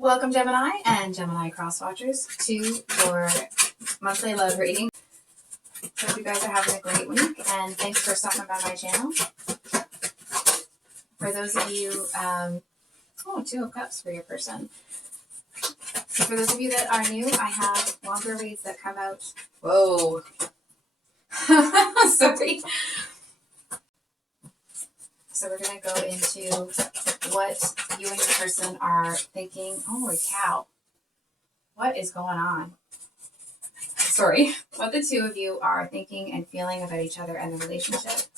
Welcome, Gemini and Gemini cross-watchers, to your monthly love reading. Hope you guys are having a great week, and thanks for stopping by my channel. For those of you, Two of Cups for your person. So for those of you that are new, I have longer reads that come out. Whoa. Sorry. So we're going to go into what you and your person are thinking. Holy cow. What is going on? Sorry. What the two of you are thinking and feeling about each other and the relationship.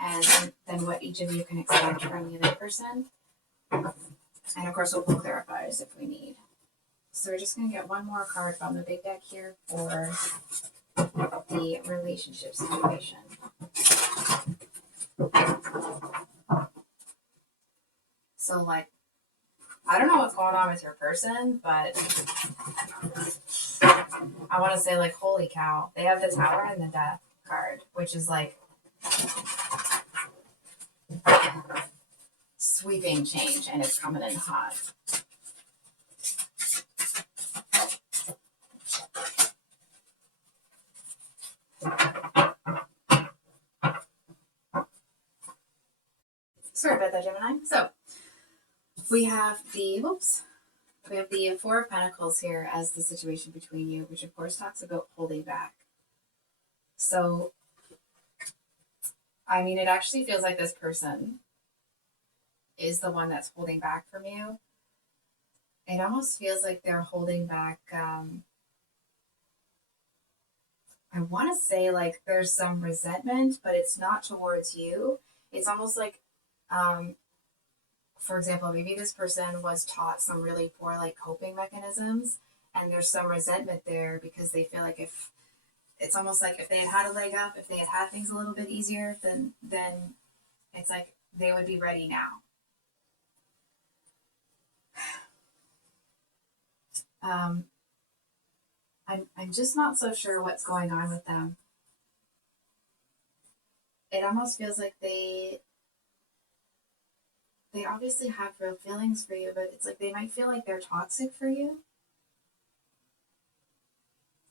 And then what each of you can expect from the other person. And of course, we'll pull clarifiers if we need. So we're just going to get one more card from the big deck here for the relationship situation. So, I don't know what's going on with your person, but I want to say, holy cow. They have the Tower and the Death card, which is, sweeping change, and it's coming in hot. Sorry about that, Gemini. So, we have the Four of Pentacles here as the situation between you, which of course talks about holding back. So, I mean, it actually feels like this person is the one that's holding back from you. It almost feels like they're holding back. I want to say there's some resentment, but it's not towards you. It's almost like, for example, maybe this person was taught some really poor coping mechanisms, and there's some resentment there because they feel like if it's almost like if they had a leg up, if they had things a little bit easier, then it's like they would be ready now. I'm just not so sure what's going on with them. It almost feels like they obviously have real feelings for you, but it's like they might feel like they're toxic for you.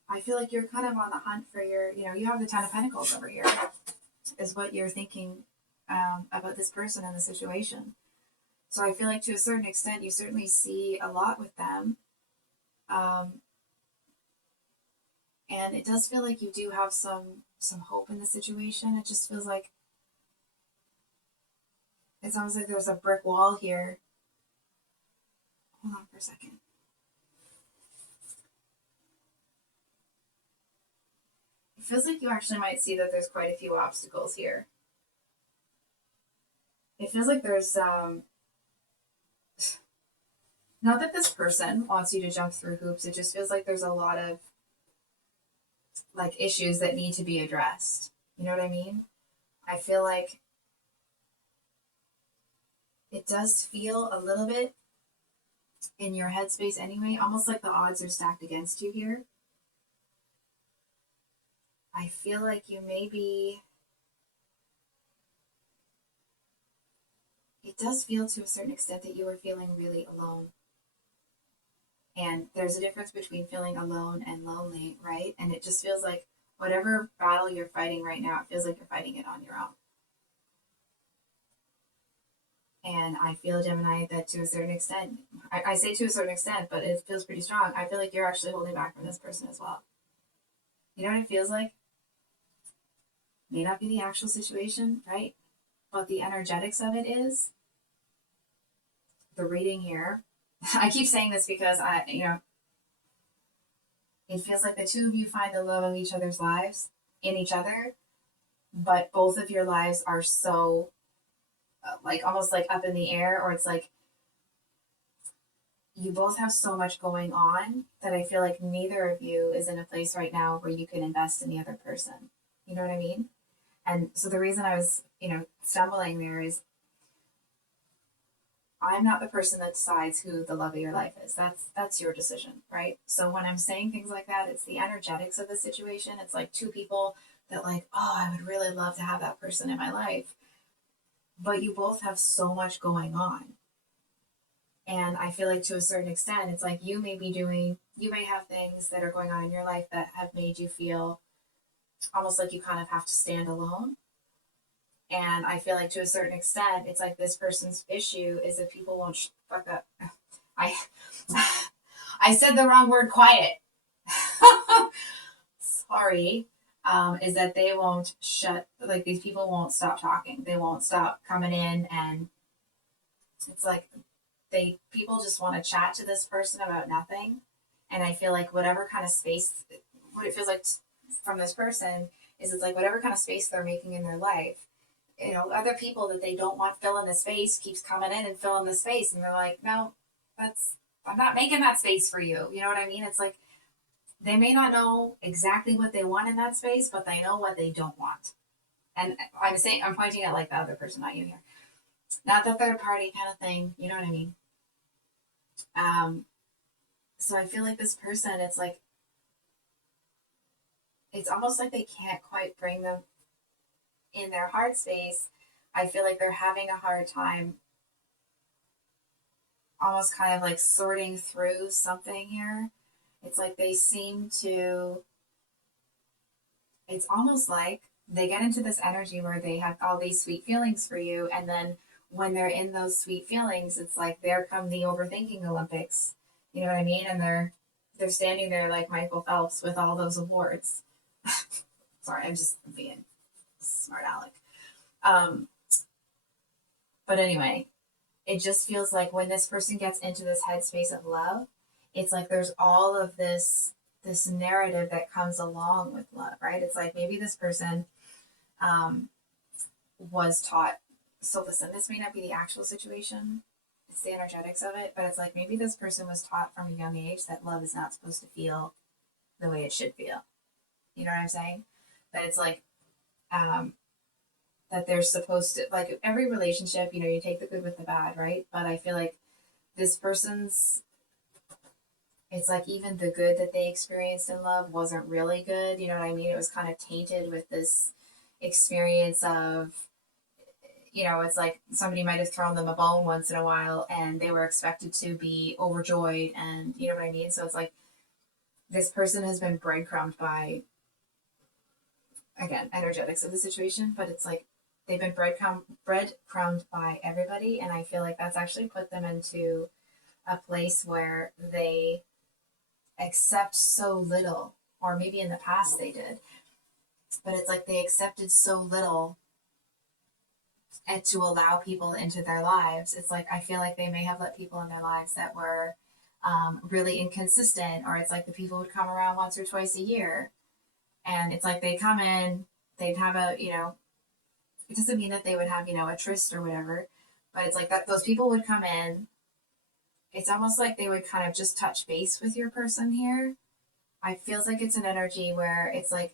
I feel like you're kind of on the hunt for you have the Ten of Pentacles over here, is what you're thinking about this person and the situation. So I feel like to a certain extent, you certainly see a lot with them. And it does feel like you do have some hope in the situation. It just feels like it's almost like there's a brick wall here. Hold on for a second. It feels like you actually might see that there's quite a few obstacles here. It feels like there's not that this person wants you to jump through hoops. It just feels like there's a lot of issues that need to be addressed. You know what I mean? I feel like it does feel a little bit in your headspace anyway, almost like the odds are stacked against you here. I feel like you maybe, it does feel to a certain extent that you are feeling really alone. And there's a difference between feeling alone and lonely, right? And it just feels like whatever battle you're fighting right now, it feels like you're fighting it on your own. And I feel, Gemini, that to a certain extent, I say to a certain extent, but it feels pretty strong. I feel like you're actually holding back from this person as well. You know what it feels like? May not be the actual situation, right? But the energetics of it is. The reading here. I keep saying this because it feels like the two of you find the love of each other's lives in each other, but both of your lives are so almost up in the air, or it's like you both have so much going on that I feel like neither of you is in a place right now where you can invest in the other person. You know what I mean? And so the reason I was, stumbling there is I'm not the person that decides who the love of your life is. That's your decision, right? So when I'm saying things like that, it's the energetics of the situation. It's like two people that I would really love to have that person in my life. But you both have so much going on. And I feel like to a certain extent, it's like you may have things that are going on in your life that have made you feel almost like you kind of have to stand alone. And I feel like to a certain extent, it's like this person's issue is that people won't fuck up. I I said the wrong word, quiet. Sorry. Is that they won't like these people won't stop talking. They won't stop coming in, and it's like people just want to chat to this person about nothing. And I feel like whatever kind of space, what it feels like from this person is it's like whatever kind of space they're making in their life, other people that they don't want filling the space keeps coming in and filling the space. And they're like, no, I'm not making that space for you. You know what I mean? It's like, they may not know exactly what they want in that space, but they know what they don't want. And I'm pointing at like the other person, not you here. Not the third party kind of thing. You know what I mean? So I feel like this person, it's almost like they can't quite bring them in their heart space. I feel like they're having a hard time almost kind of like sorting through something here. It's like it's almost like they get into this energy where they have all these sweet feelings for you. And then when they're in those sweet feelings, it's like there come the overthinking Olympics. You know what I mean? And they're standing there like Michael Phelps with all those awards. Sorry, I'm just being smart aleck. But anyway, it just feels like when this person gets into this headspace of love, it's like there's all of this narrative that comes along with love, right? It's like maybe this person was taught. So listen, this may not be the actual situation. It's the energetics of it, but it's like maybe this person was taught from a young age that love is not supposed to feel the way it should feel. You know what I'm saying? That it's like that they're supposed to, like every relationship, you take the good with the bad, right? But I feel like this person's, it's like even the good that they experienced in love wasn't really good. You know what I mean? It was kind of tainted with this experience of, it's like somebody might have thrown them a bone once in a while and they were expected to be overjoyed, and you know what I mean? So it's like this person has been breadcrumbed by, again, energetics of the situation, but it's like they've been breadcrumbed by everybody, and I feel like that's actually put them into a place where they accept so little, or maybe in the past they did, but it's like they accepted so little and to allow people into their lives. It's like I feel like they may have let people in their lives that were really inconsistent, or it's like the people would come around once or twice a year, and it's like they come in, they'd have it doesn't mean that they would have a tryst or whatever, but it's like that those people would come in. It's almost like they would kind of just touch base with your person here. I feels like it's an energy where it's like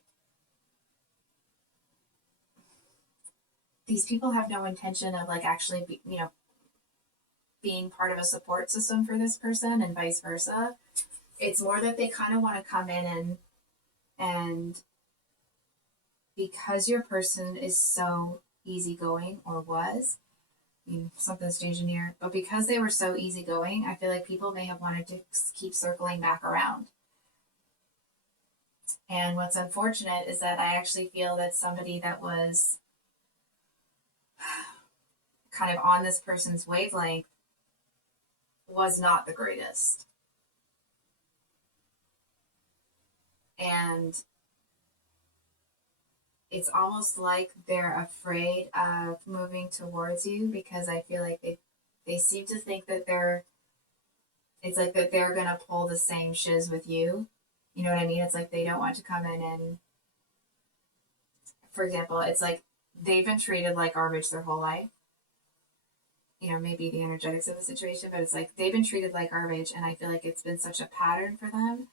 these people have no intention of like actually being part of a support system for this person, and vice versa. It's more that they kind of want to come in and because your person is so easygoing, or was, something's changing here, but because they were so easygoing, I feel like people may have wanted to keep circling back around. And what's unfortunate is that I actually feel that somebody that was kind of on this person's wavelength was not the greatest. And it's almost like they're afraid of moving towards you, because I feel like they seem to think that it's like that they're going to pull the same shiz with you. You know what I mean? It's like they don't want to come in and, for example, it's like they've been treated like garbage their whole life. Maybe the energetics of the situation, but it's like they've been treated like garbage, and I feel like it's been such a pattern for them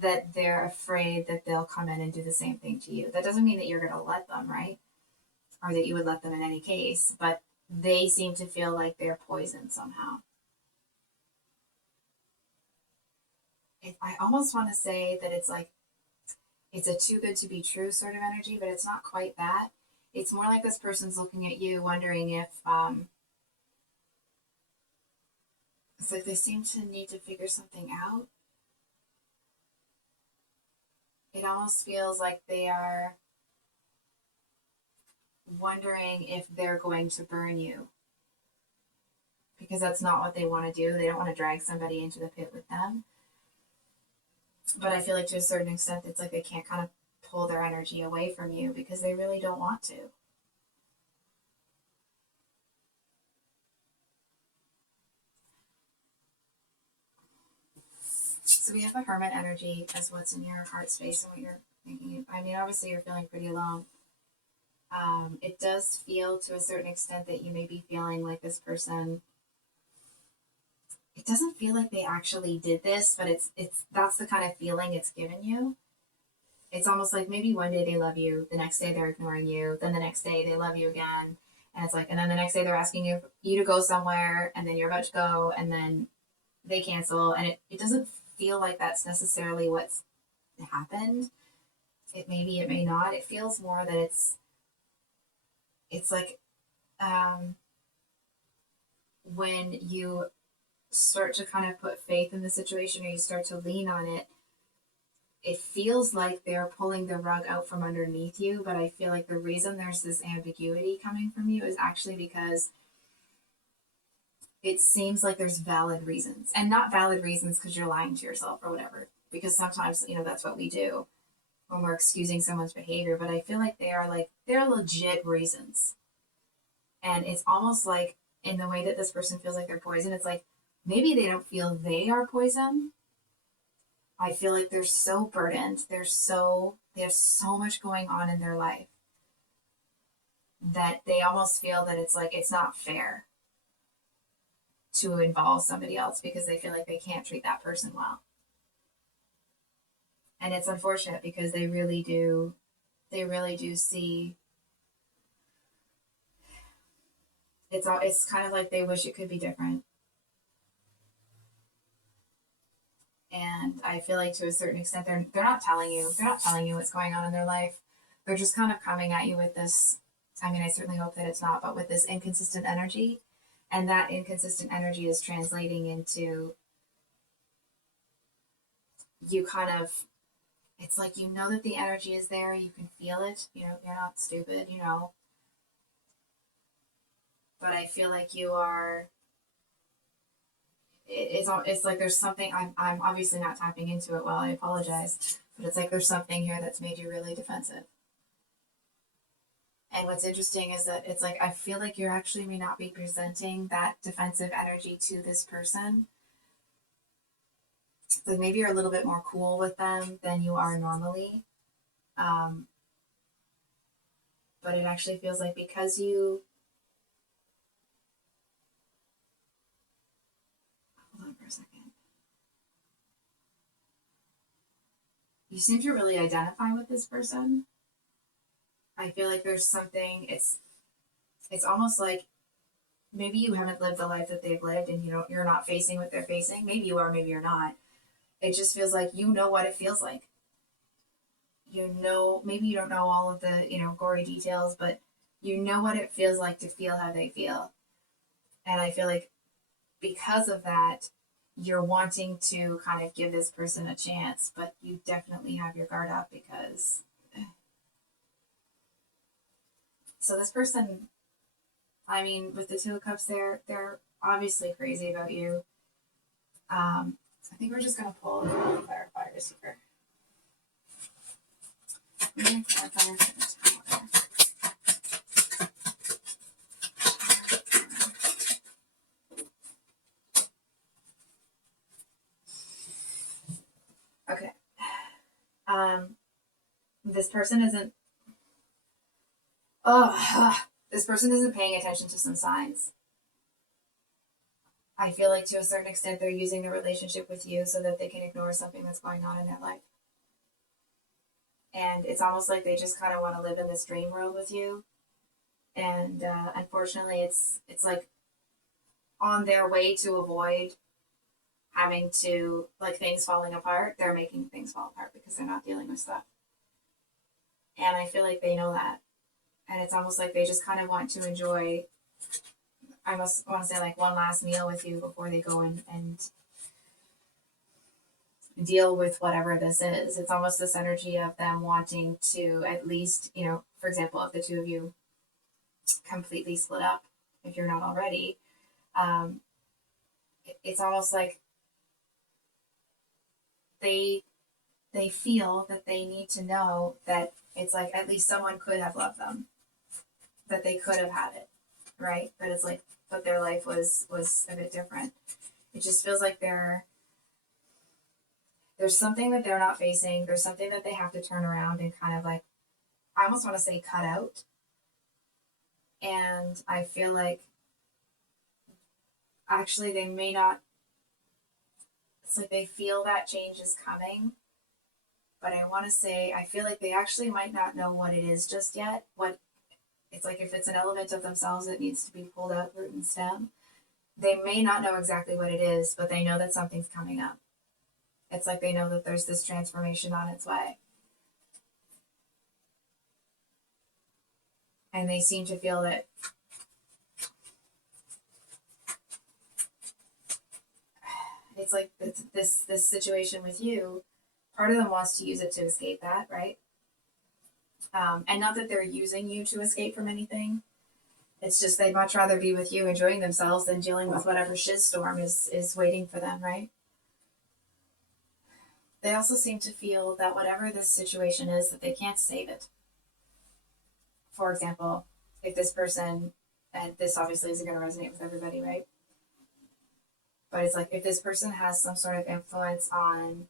that they're afraid that they'll come in and do the same thing to you. That doesn't mean that you're going to let them, right? Or that you would let them in any case, but they seem to feel like they're poisoned somehow. I almost want to say that it's like, it's a too good to be true sort of energy, but it's not quite that. It's more like this person's looking at you wondering if, It's like they seem to need to figure something out. It almost feels like they are wondering if they're going to burn you, because that's not what they want to do. They don't want to drag somebody into the pit with them. But I feel like to a certain extent, it's like they can't kind of pull their energy away from you because they really don't want to. So we have a hermit energy as what's in your heart space and what you're thinking. I mean, obviously you're feeling pretty alone. It does feel to a certain extent that you may be feeling like this person. It doesn't feel like they actually did this, but it's that's the kind of feeling it's given you. It's almost like maybe one day they love you, the next day they're ignoring you, then the next day they love you again, and it's like, and then the next day they're asking you to go somewhere, and then you're about to go, and then they cancel, and it doesn't feel like that's necessarily what's happened. It may not. It feels more that it's like when you start to kind of put faith in the situation or you start to lean on it, it feels like they're pulling the rug out from underneath you. But I feel like the reason there's this ambiguity coming from you is actually because it seems like there's valid reasons, and not valid reasons because you're lying to yourself or whatever, because sometimes, that's what we do when we're excusing someone's behavior. But I feel like they're legit reasons. And it's almost like in the way that this person feels like they're poison, it's like maybe they don't feel they are poison. I feel like they're so burdened. They have so much going on in their life that they almost feel that it's like it's not fair to involve somebody else because they feel like they can't treat that person well. And it's unfortunate because they really do see it's kind of like they wish it could be different. And I feel like to a certain extent they're not telling you what's going on in their life. They're just kind of coming at you with this. I mean, I certainly hope that it's not, but with this inconsistent energy. And that inconsistent energy is translating into you kind of, it's like that the energy is there, you can feel it, you're not stupid, but I feel like you are, it's like there's something, I'm obviously not tapping into it well, I apologize, but it's like there's something here that's made you really defensive. And what's interesting is that it's like I feel like you actually may not be presenting that defensive energy to this person. Like maybe you're a little bit more cool with them than you are normally. But it actually feels like because you... Hold on for a second. You seem to really identify with this person. I feel like there's something, it's almost like maybe you haven't lived the life that they've lived and you're not facing what they're facing. Maybe you are, maybe you're not. It just feels like what it feels like. Maybe you don't know all of the, gory details, but what it feels like to feel how they feel. And I feel like because of that, you're wanting to kind of give this person a chance, but you definitely have your guard up because... So this person, I mean, with the Two of Cups, they're obviously crazy about you. I think we're just going to pull a clarifiers here. We're going to clarify for the Tower. Okay. This person isn't... this person isn't paying attention to some signs. I feel like to a certain extent they're using the relationship with you so that they can ignore something that's going on in their life. And it's almost like they just kind of want to live in this dream world with you. And unfortunately, it's like on their way to avoid having to, like, things falling apart, they're making things fall apart because they're not dealing with stuff. And I feel like they know that. And it's almost like they just kind of want to enjoy... I must want to say like one last meal with you before they go in and deal with whatever this is. It's almost this energy of them wanting to at least, you know, for example, if the two of you completely split up, if you're not already, it's almost like they feel that they need to know that it's like at least someone could have loved them, that they could have had it, right? But it's like, but their life was a bit different. It just feels like there's something that they're not facing. There's something that they have to turn around and kind of like, I almost want to say cut out. And I feel like actually they may not, it's like they feel that change is coming. But I want to say, I feel like they actually might not know what it is just yet. What it's like, if it's an element of themselves that needs to be pulled out root and stem, they may not know exactly what it is, but they know that something's coming up. It's like they know that there's this transformation on its way. And they seem to feel that it's like this situation with you, part of them wants to use it to escape that, right? And not that they're using you to escape from anything. It's just they'd much rather be with you enjoying themselves than dealing with whatever shitstorm is waiting for them, right? They also seem to feel that whatever this situation is, that they can't save it. For example, if this person, and this obviously isn't going to resonate with everybody, right? But it's like if this person has some sort of influence on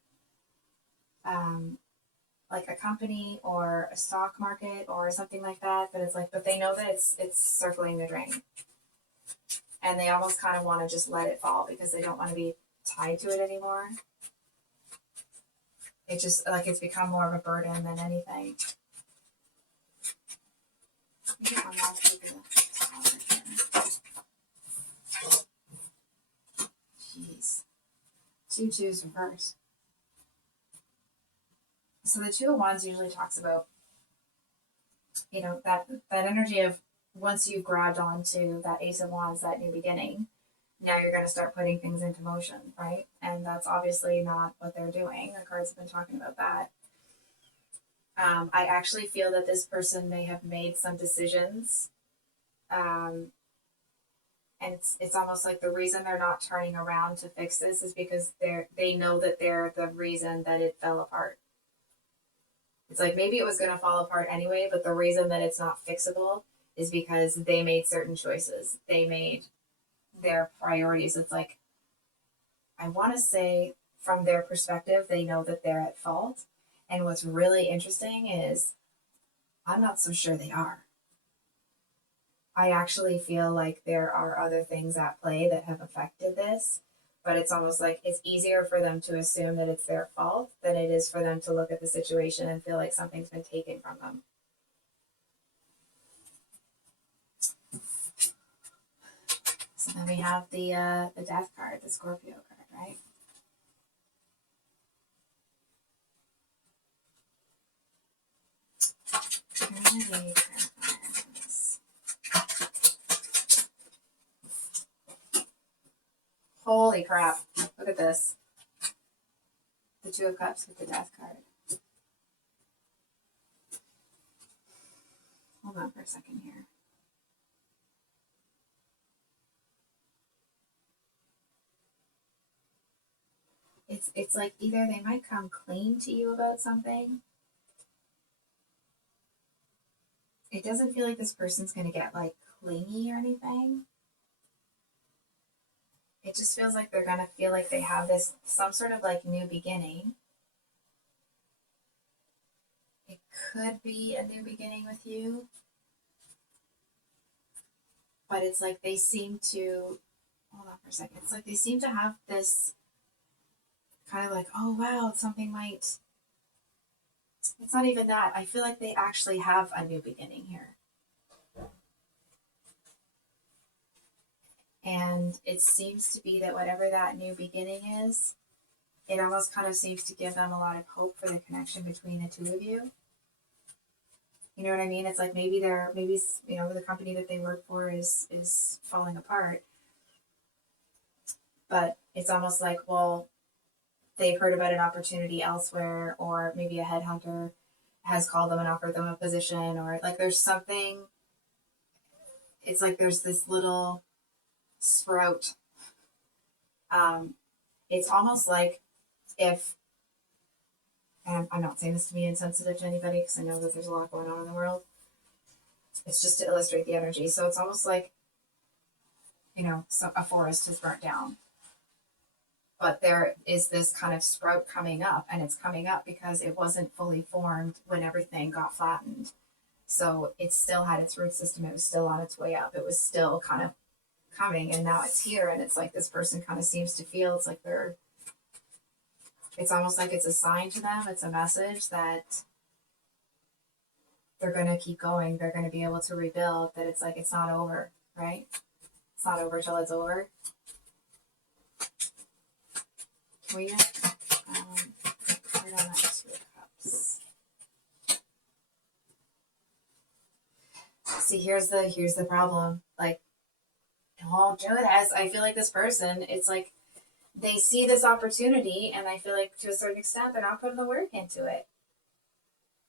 like a company or a stock market or something like that, but it's like, but they know that it's circling the drain. And they almost kind of want to just let it fall because they don't want to be tied to it anymore. It just, like, it's become more of a burden than anything. Jeez. 2 twos reverse. So the Two of Wands usually talks about, you know, that energy of once you've grabbed onto that Ace of Wands, that new beginning, now you're going to start putting things into motion, right? And that's obviously not what they're doing. The cards have been talking about that. I actually feel that this person may have made some decisions. And it's almost like the reason they're not turning around to fix this is because they know that they're the reason that it fell apart. It's like maybe it was going to fall apart anyway, but the reason that it's not fixable is because they made certain choices. They made their priorities. It's like, I want to say from their perspective, they know that they're at fault. And what's really interesting is I'm not so sure they are. I actually feel like there are other things at play that have affected this, but it's almost like it's easier for them to assume that it's their fault than it is for them to look at the situation and feel like something's been taken from them. So then we have the Death card, the Scorpio card, right? Holy crap. Look at this. The Two of Cups with the Death card. Hold on for a second here. It's like either they might come clean to you about something. It doesn't feel like this person's going to get like clingy or anything. It just feels like they're going to feel like they have this, some sort of like new beginning. It could be a new beginning with you. But it's like they seem to, hold on for a second. It's like they seem to have this kind of like, oh wow, something might, it's not even that. I feel like they actually have a new beginning here. And it seems to be that whatever that new beginning is, it almost kind of seems to give them a lot of hope for the connection between the two of you. You know what I mean? It's like maybe you know, the company that they work for is falling apart. But it's almost like, well, they've heard about an opportunity elsewhere, or maybe a headhunter has called them and offered them a position, or like there's something. It's like there's this little sprout. It's almost like if, and I'm not saying this to be insensitive to anybody because I know that there's a lot going on in the world. It's just to illustrate the energy. So it's almost like, you know, a forest has burnt down, but there is this kind of sprout coming up, and it's coming up because it wasn't fully formed when everything got flattened. So it still had its root system. It was still on its way up. It was still kind of coming, and now it's here. And it's like this person kind of seems to feel it's like it's almost like it's a sign to them. It's a message that they're going to keep going. They're going to be able to rebuild, that it's like, it's not over, right? It's not over till it's over. Can we get, right on that Two of Cups. See, here's the problem. Like, don't do this. I feel like this person, it's like they see this opportunity, and I feel like to a certain extent they're not putting the work into it.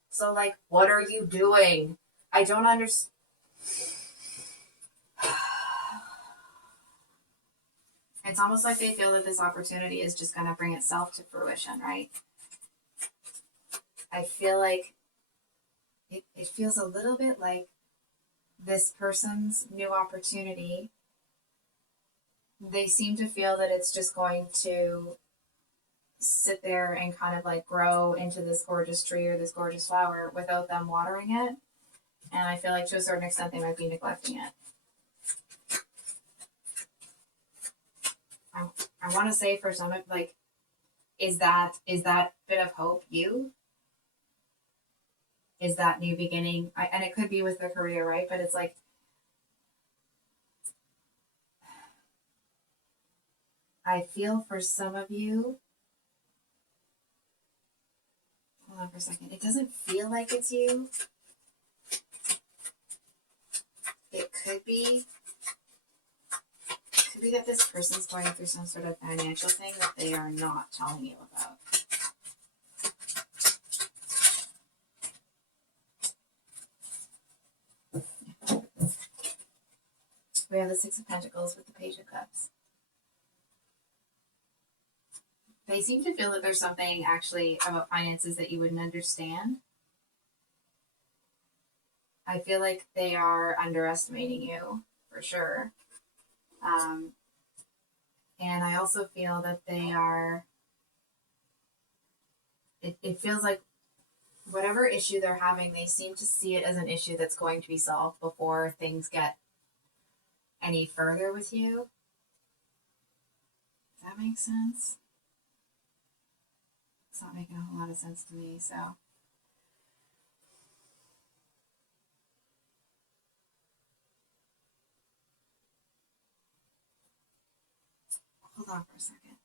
So like, what are you doing? I don't understand. It's almost like they feel that this opportunity is just going to bring itself to fruition, right? I feel like it feels a little bit like this person's new opportunity. They seem to feel that it's just going to sit there and kind of like grow into this gorgeous tree or this gorgeous flower without them watering it. And I feel like to a certain extent they might be neglecting it. I want to say for some, like, is that bit of hope you? Is that new beginning? And it could be with their career, right? But it's like, I feel for some of you. Hold on for a second. It doesn't feel like it's you. It could be that this person's going through some sort of financial thing that they are not telling you about. We have the Six of Pentacles with the Page of Cups. They seem to feel that there's something actually about finances that you wouldn't understand. I feel like they are underestimating you, for sure. And I also feel that they are, it feels like whatever issue they're having, they seem to see it as an issue that's going to be solved before things get any further with you. Does that make sense? It's not making a whole lot of sense to me, so. Hold on for a second.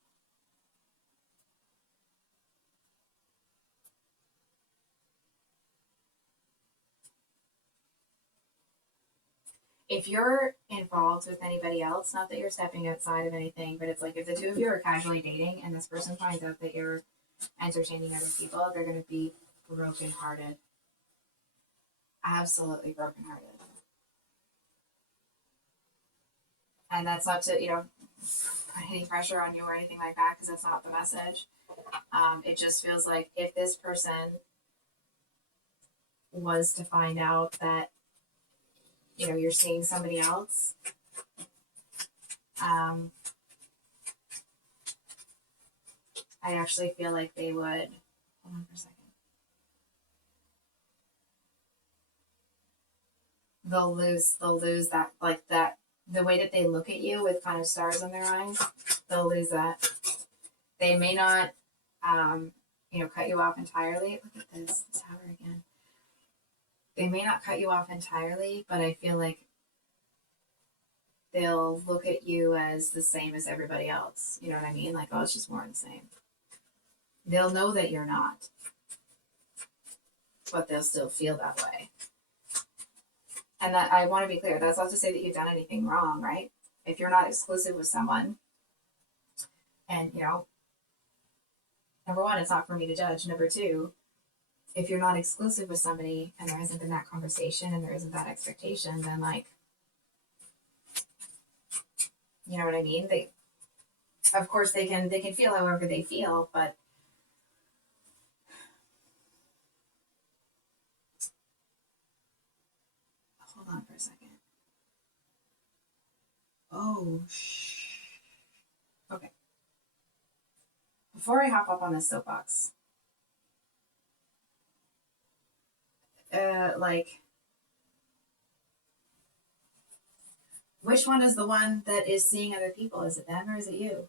If you're involved with anybody else, not that you're stepping outside of anything, but it's like if the two of you are casually dating and this person finds out that you're entertaining other people, they're going to be brokenhearted. Absolutely brokenhearted. And that's not to, you know, put any pressure on you or anything like that, because that's not the message. It just feels like if this person was to find out that, you know, you're seeing somebody else, I actually feel like they would, hold on for a second. They'll lose that, like that, the way that they look at you with kind of stars in their eyes, they'll lose that. They may not, you know, cut you off entirely. Look at this tower again. They may not cut you off entirely, but I feel like they'll look at you as the same as everybody else. You know what I mean? Like, oh, it's just more of the same. They'll know that you're not, but they'll still feel that way. And that, I want to be clear, that's not to say that you've done anything wrong, right? If you're not exclusive with someone, and, you know, number one, it's not for me to judge. Number two, if you're not exclusive with somebody and there hasn't been that conversation and there isn't that expectation, then, like, you know what I mean? They, of course, they can feel however they feel, but hold on for a second. Oh, okay. Before I hop up on this soapbox, like, which one is the one that is seeing other people? Is it them or is it you?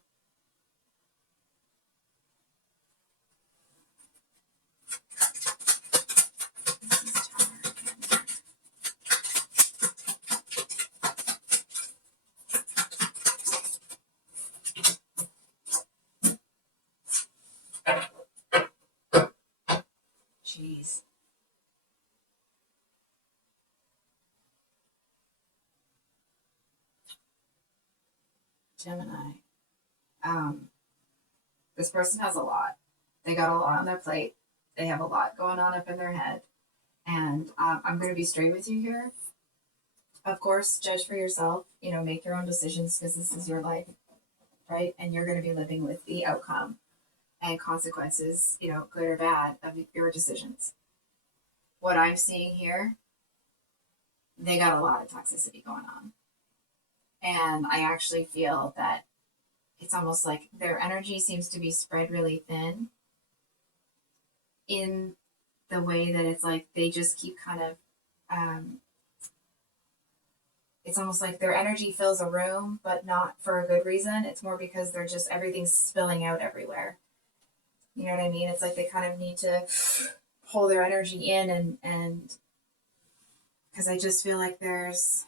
Jeez. Gemini. This person has a lot. They got a lot on their plate. They have a lot going on up in their head. And I'm going to be straight with you here. Of course, judge for yourself. You know, make your own decisions because this is your life, right? And you're going to be living with the outcome and consequences, you know, good or bad, of your decisions. What I'm seeing here, they got a lot of toxicity going on. And I actually feel that it's almost like their energy seems to be spread really thin in the way that it's like they just keep kind of, it's almost like their energy fills a room, but not for a good reason. It's more because they're just, everything's spilling out everywhere. You know what I mean? It's like they kind of need to pull their energy in and because I just feel like there's,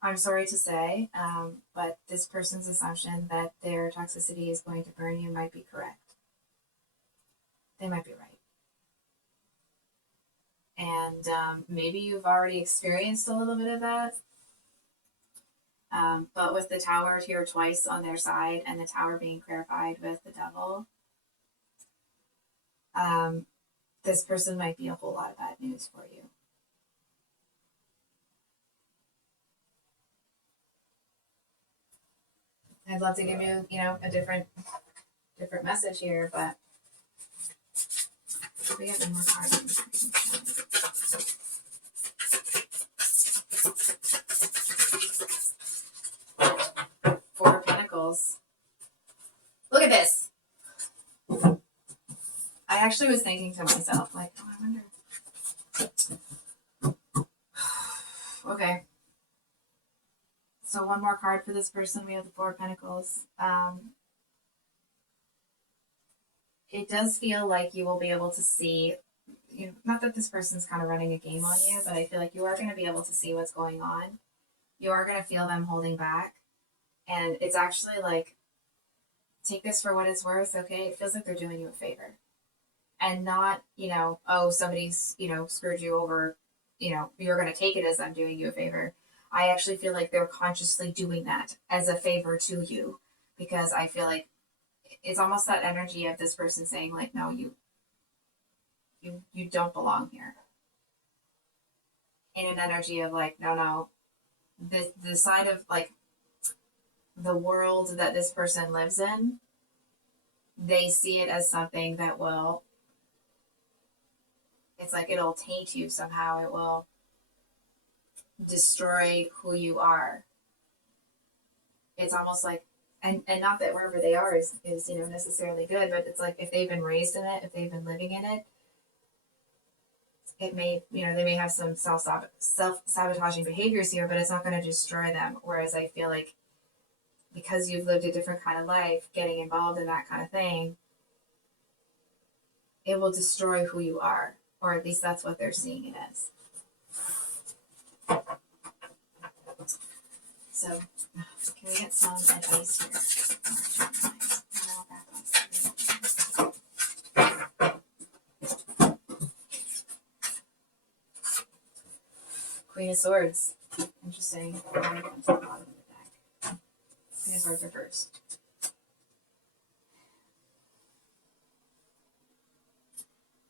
I'm sorry to say, but this person's assumption that their toxicity is going to burn you might be correct. They might be right. And maybe you've already experienced a little bit of that. But with the tower here twice on their side and the tower being clarified with the devil, this person might be a whole lot of bad news for you. I'd love to give you, you know, a different message here, but we have one more card. Four of Pentacles. Look at this. I actually was thinking to myself, like, oh, I wonder. Okay. So one more card for this person. We have the Four of Pentacles. It does feel like you will be able to see, you know, not that this person's kind of running a game on you, but I feel like you are going to be able to see what's going on. You are going to feel them holding back. And it's actually like, take this for what it's worth, okay? It feels like they're doing you a favor. And not, you know, oh, somebody's, you know, screwed you over, you know, you're going to take it as I'm doing you a favor. I actually feel like they're consciously doing that as a favor to you because I feel like it's almost that energy of this person saying like, no, you don't belong here. In an energy of like, no, the side of like the world that this person lives in, they see it as something that will, it's like it'll taint you somehow. It will destroy who you are. It's almost like, and not that wherever they are is you know necessarily good, but it's like if they've been raised in it, if they've been living in it, it may, you know, they may have some self-sabotaging behaviors here, but it's not going to destroy them. Whereas I feel like because you've lived a different kind of life, getting involved in that kind of thing, it will destroy who you are, or at least that's what they're seeing it as. So, can we get some advice here? Queen of Swords. Interesting. Queen of Swords reversed.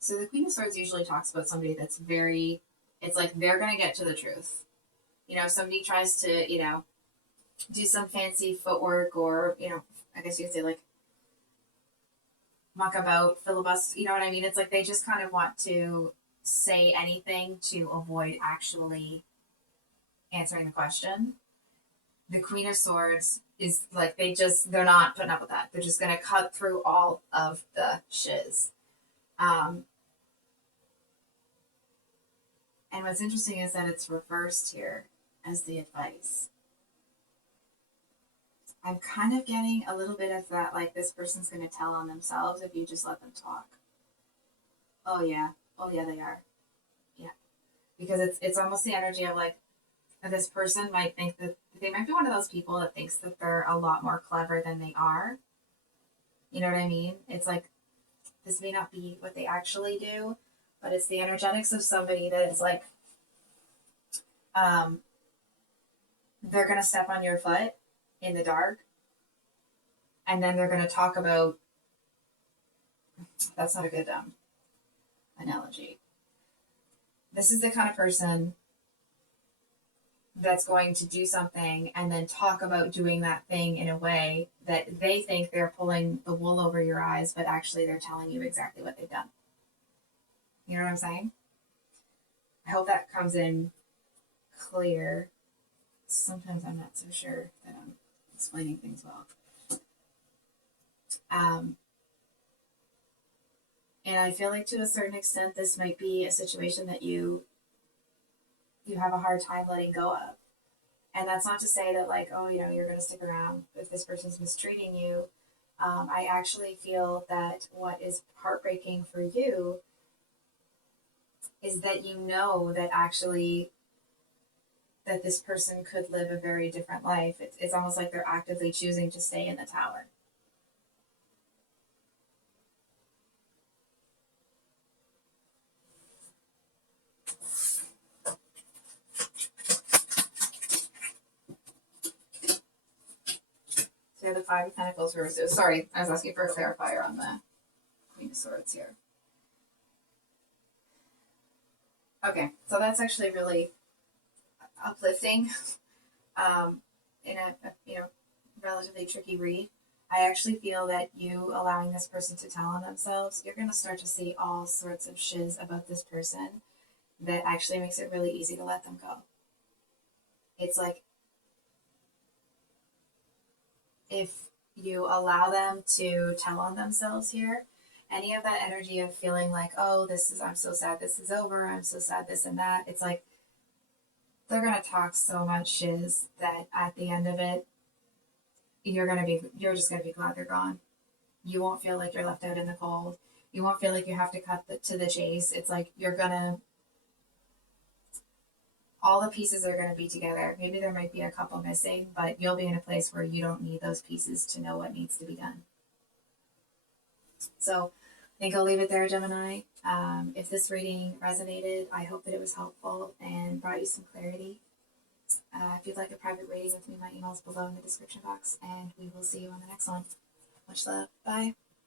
So the Queen of Swords usually talks about somebody that's very, it's like they're going to get to the truth. You know, if somebody tries to, you know, do some fancy footwork or, you know, I guess you could say like muck about, filibuster, you know what I mean? It's like they just kind of want to say anything to avoid actually answering the question. The Queen of Swords is like they're not putting up with that. They're just going to cut through all of the shiz. And what's interesting is that it's reversed here as the advice. I'm kind of getting a little bit of that, like this person's going to tell on themselves if you just let them talk. Oh yeah, they are. Yeah, because it's almost the energy of like this person might think that they might be one of those people that thinks that they're a lot more clever than they are. You know what I mean? It's like this may not be what they actually do, but it's the energetics of somebody that is like, they're going to step on your foot in the dark, and then they're going to talk about, that's not a good analogy. This is the kind of person that's going to do something and then talk about doing that thing in a way that they think they're pulling the wool over your eyes, but actually they're telling you exactly what they've done. You know what I'm saying? I hope that comes in clear. Sometimes I'm not so sure that I'm explaining things well. And I feel like to a certain extent, this might be a situation that you have a hard time letting go of. And that's not to say that like, oh, you know, you're going to stick around if this person's mistreating you. I actually feel that what is heartbreaking for you is that you know that actually that this person could live a very different life. It's almost like they're actively choosing to stay in the tower. So the Five of Pentacles reversed. Sorry, I was asking for a clarifier on the Queen of Swords here. Okay, so that's actually really uplifting. In a you know relatively tricky read. I actually feel that you allowing this person to tell on themselves, you're going to start to see all sorts of shiz about this person that actually makes it really easy to let them go. It's like if you allow them to tell on themselves here, any of that energy of feeling like, oh, I'm so sad this is over, I'm so sad this and that, it's like they're going to talk so much shiz that at the end of it, you're just going to be glad they're gone. You won't feel like you're left out in the cold. You won't feel like you have to cut to the chase. It's like all the pieces are going to be together. Maybe there might be a couple missing, but you'll be in a place where you don't need those pieces to know what needs to be done. So I think I'll leave it there, Gemini. If this reading resonated, I hope that it was helpful and brought you some clarity. If you'd like a private reading with me, my email is below in the description box, and we will see you on the next one. Much love. Bye.